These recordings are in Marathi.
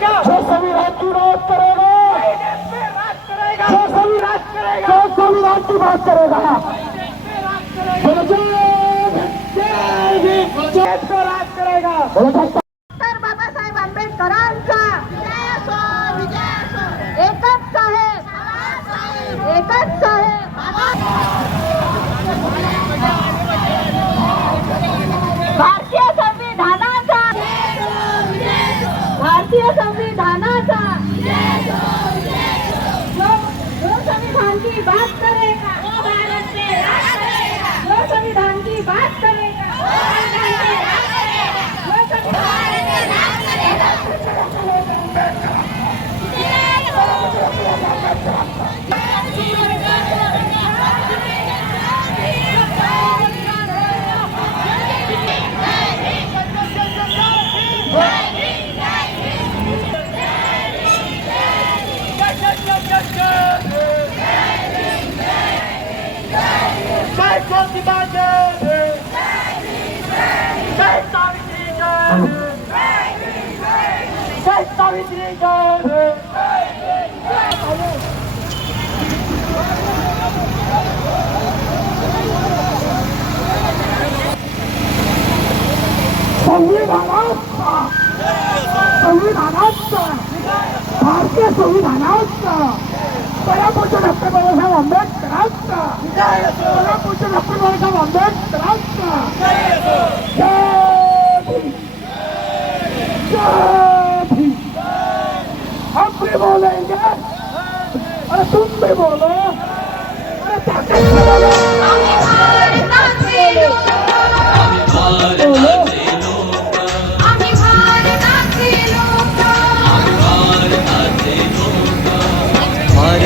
करेगा जो संविधान की बात करेगा देश पे राज करेगा जो संविधान करेगा जो संविधान की बात करेगा राज करेगा जय जय राज करेगा की बात करेगा। वो भारत में राज करेगा जो संविधान की बात करेगा वो भारत पे राज करेगा जो संविधान पे राज जय ज्योतिबा जय जय सावित्री जय जय सावित्री जय संविधानाचा संविधानाचा भारतीय संविधानाचा सोलापूरच्या डॉक्टर बाबासाहेब आंबेडकरांचा सोलापूरच्या डॉक्टर हम भी बोलेंगे अरे तुम भी बोलो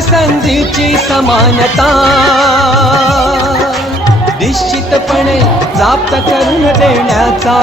संधीची समानता. निश्चितपणे प्राप्त करून देण्याचा.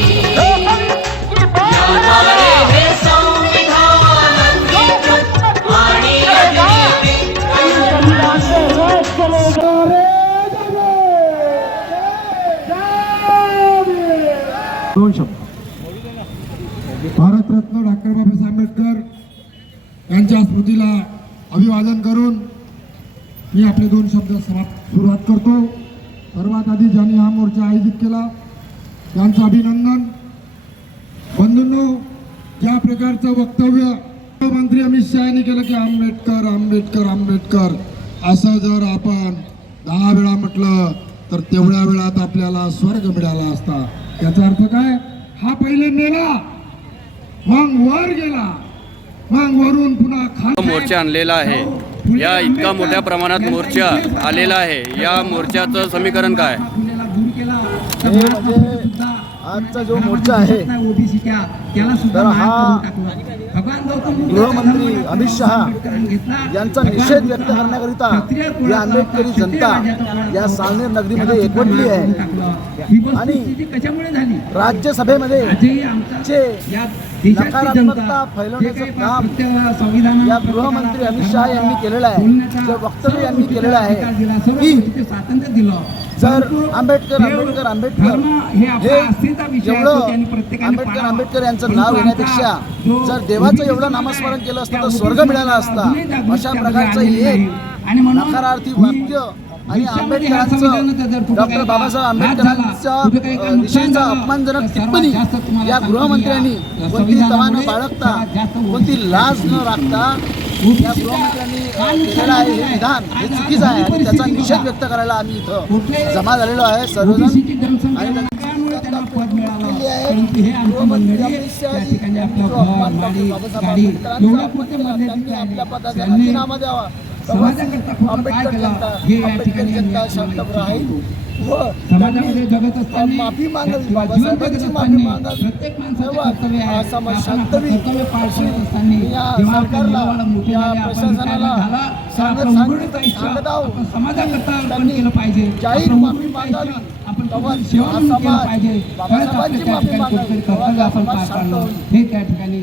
त्यांच्या स्मृतीला अभिवादन करून मी आपले दोन शब्द समाप्त सुरुवात करतो. सर्वात आधी ज्यांनी हा मोर्चा आयोजित केला त्यांचं अभिनंदन. बंधूंनो ज्या प्रकारचं वक्तव्य मंत्री अमित शहा यांनी केलं की आंबेडकर आंबेडकर आंबेडकर असं जर आपण दहा वेळा म्हटलं तर तेवढ्या वेळात आपल्याला स्वर्ग मिळाला असता. याचा अर्थ काय? हा पहिले नेला मग वर गेला. मोर्चा आणलेला आहे. या इतका मोठ्या प्रमाणात मोर्चा आलेला आहे. या मोर्चाचं समीकरण काय? आजचा जो मोर्चा आहे तर हा गृहमंत्री अमित शहा यांचा निषेध व्यक्त करण्याकरिता या आंबेडकरी जनता या सावनेर नगरीमध्ये एकवटली आहे. आणि राज्यसभेमध्ये जे नकारात्मकता फैलवण्याचं काम या गृहमंत्री अमित शहा यांनी केलेलं आहे. जे वक्तव्य यांनी केलेलं आहे की स्वातंत्र्य दिलं जर परंतु आंबेडकर आंबेडकर आंबेडकर. हे एवढं आंबेडकर. आंबेडकर यांचं नाव जो जर देवाचं एवढं नामस्मरण केलं असतं तर स्वर्ग मिळाला असता. अशा प्रकारचं एक नकारार्थी वाक्य आणि आंबेडकरांचं डॉक्टर बाबासाहेब आंबेडकरांच्या विषयीचा अपमानजनक टिप्पणी या गृहमंत्र्यांनी कोणती तवा न संविधानामुळे बाळगता कोणती लाज न राखता या गृहमंत्र्यांनी केलेलं आहे हे विधान हे चुकीचं आहे आणि त्याचा निषेध व्यक्त करायला आम्ही इथं जमा झालेलो आहे सर्वजण. आणि हे आपल्या पदाचा राजीनामा द्यावा. आंबेडकर जनता हे या आंबेडकर ठिकाणी जनता शांतपणे राहील व माफी मागावी. बाबासाहेबांची माफी मागावी. तेव्हा हा समाज शांत या सरकारला, या प्रशासनाला सांगत- सांगत त्यांनी जाहीर माफी मागावी. तेव्हा हा समाज बाबासाहेबांची माफी मागावी. तेव्हा समाज शांत होईल. हे त्या ठिकाणी